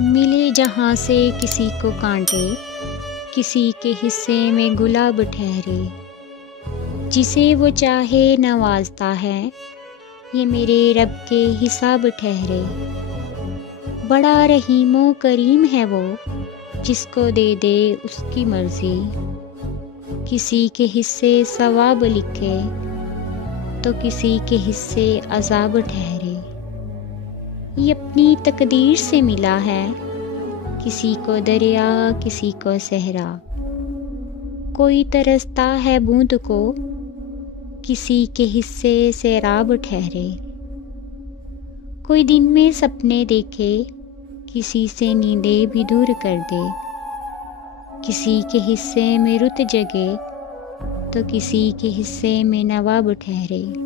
मिले जहाँ से किसी को कांटे, किसी के हिस्से में गुलाब ठहरे। जिसे वो चाहे नवाजता है, ये मेरे रब के हिसाब ठहरे। बड़ा रहीमो करीम है वो, जिसको दे दे उसकी मर्जी। किसी के हिस्से सवाब लिखे, तो किसी के हिस्से अजाब ठहरे। ये अपनी तकदीर से मिला है, किसी को दरिया किसी को सहरा। कोई तरसता है बूंद को, किसी के हिस्से सैराब ठहरे। कोई दिन में सपने देखे, किसी से नींदें भी दूर कर दे। किसी के हिस्से में रुत जगे, तो किसी के हिस्से में नवाब ठहरे।